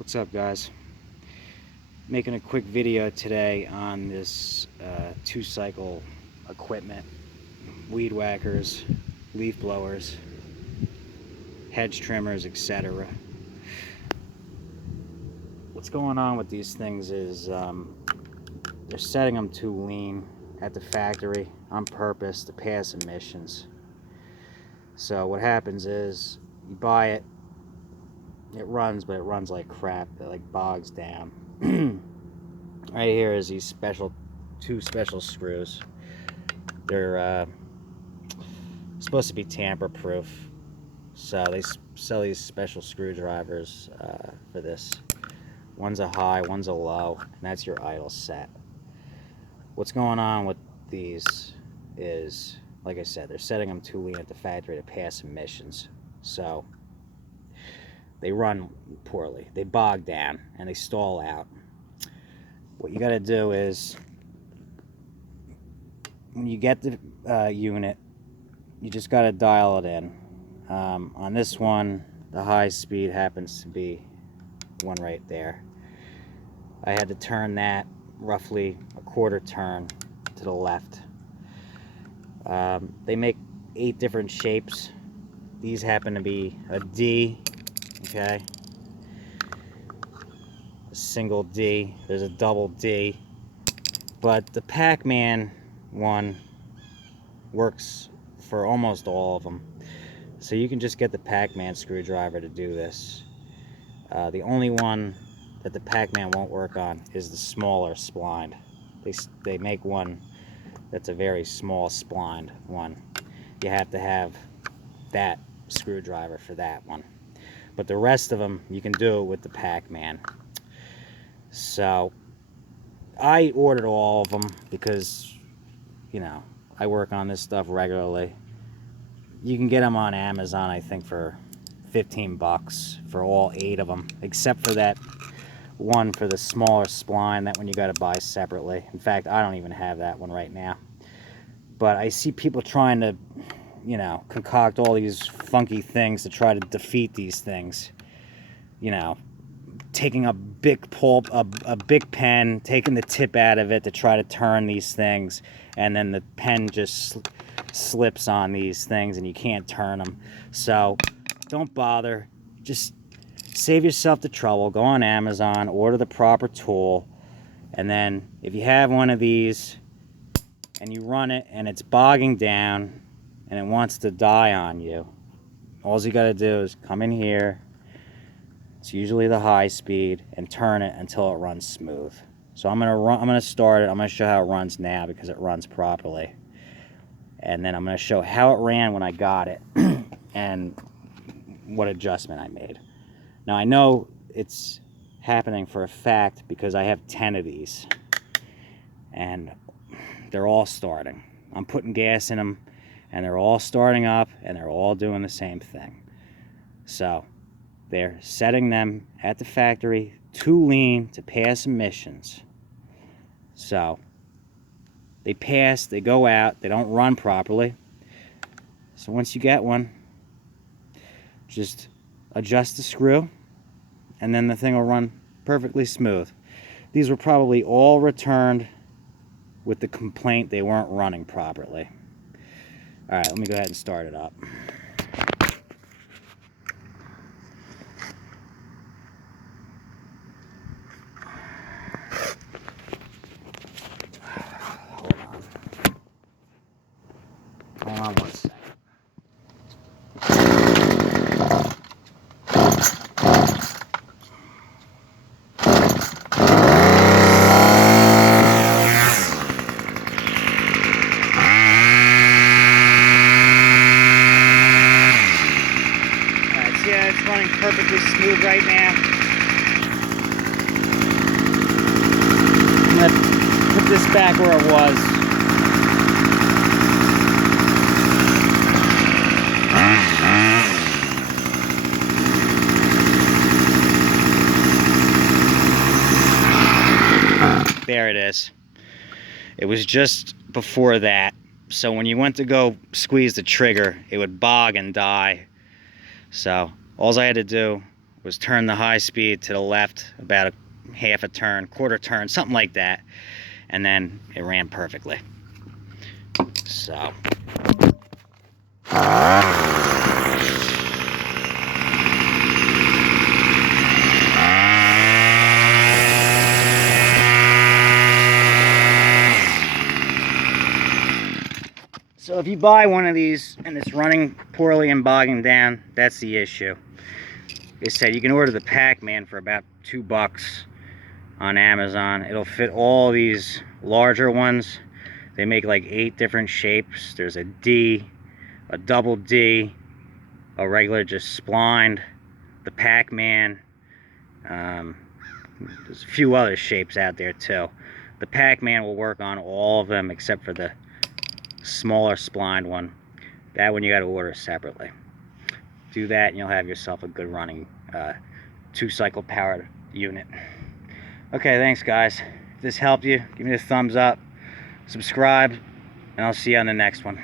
What's up, guys? Making a quick video today on this two-cycle equipment: weed whackers, leaf blowers, hedge trimmers, etc. What's going on with these things is they're setting them too lean at the factory on purpose to pass emissions. So what happens is you buy it, it runs, but it runs like crap. It like bogs down. Right here is these two special screws. They're supposed to be tamper-proof, so they sell these special screwdrivers for this. One's a high, one's a low, and that's your idle set. What's going on with these is, like I said, they're setting them too lean at the factory to pass emissions. So they run poorly, they bog down, and they stall out. What you got to do is, when you get the unit, you just got to dial it in. On this one, the high speed happens to be one right there. I had to turn that roughly a quarter turn to the left. They make 8 different shapes. These happen to be a D, okay? A single D, there's a double D, but the Pac-Man one works for almost all of them. So you can just get the Pac-Man screwdriver to do this. The only one that the Pac-Man won't work on is the smaller splined. They make one that's a very small splined one. You have to have that screwdriver for that one. But the rest of them, you can do it with the Pac-Man. So I ordered all of them because, you know, I work on this stuff regularly. You can get them on Amazon, I think, for 15 bucks for all 8 of them, except for that one for the smaller spline. That one you got to buy separately. In fact, I don't even have that one right now. But I see people trying to, you know, concoct all these funky things to try to defeat these things. You know, taking a big big pen, taking the tip out of it to try to turn these things, and then the pen just slips on these things and you can't turn them. So don't bother, just save yourself the trouble. Go on Amazon, order the proper tool, and then if you have one of these and you run it and it's bogging down and it wants to die on you, all you got to do is come in here. It's usually the high speed, and turn it until it runs smooth. So I'm gonna start it. I'm gonna show how it runs now because it runs properly, and then I'm gonna show how it ran when I got it and what adjustment I made. Now I know it's happening for a fact because I have 10 of these, and they're all starting. I'm putting gas in them, and they're all starting up, and they're all doing the same thing. So they're setting them at the factory too lean to pass emissions. So they pass, they go out, they don't run properly. So once you get one, just adjust the screw, and then the thing will run perfectly smooth. These were probably all returned with the complaint they weren't running properly. Alright, let me go ahead and start it up. Hold on one second. Alright, see how it's running perfectly smooth right now? I'm going to put this back where it was. There it is. It was just before that. So when you went to go squeeze the trigger, it would bog and die. So all I had to do was turn the high speed to the left about a half a turn, quarter turn, something like that, and then it ran perfectly. So if you buy one of these and it's running poorly and bogging down, that's the issue. They said you can order the Pac-Man for about $2 on Amazon. It'll fit all these larger ones. They make like 8 different shapes. There's a D, a double D, a regular just splined, the Pac-Man. There's a few other shapes out there too. The Pac-Man will work on all of them except for the smaller splined one. That one you got to order separately. Do that and you'll have yourself a good running 2-cycle powered unit. Okay, thanks guys. If this helped you, give me a thumbs up, subscribe, and I'll see you on the next one.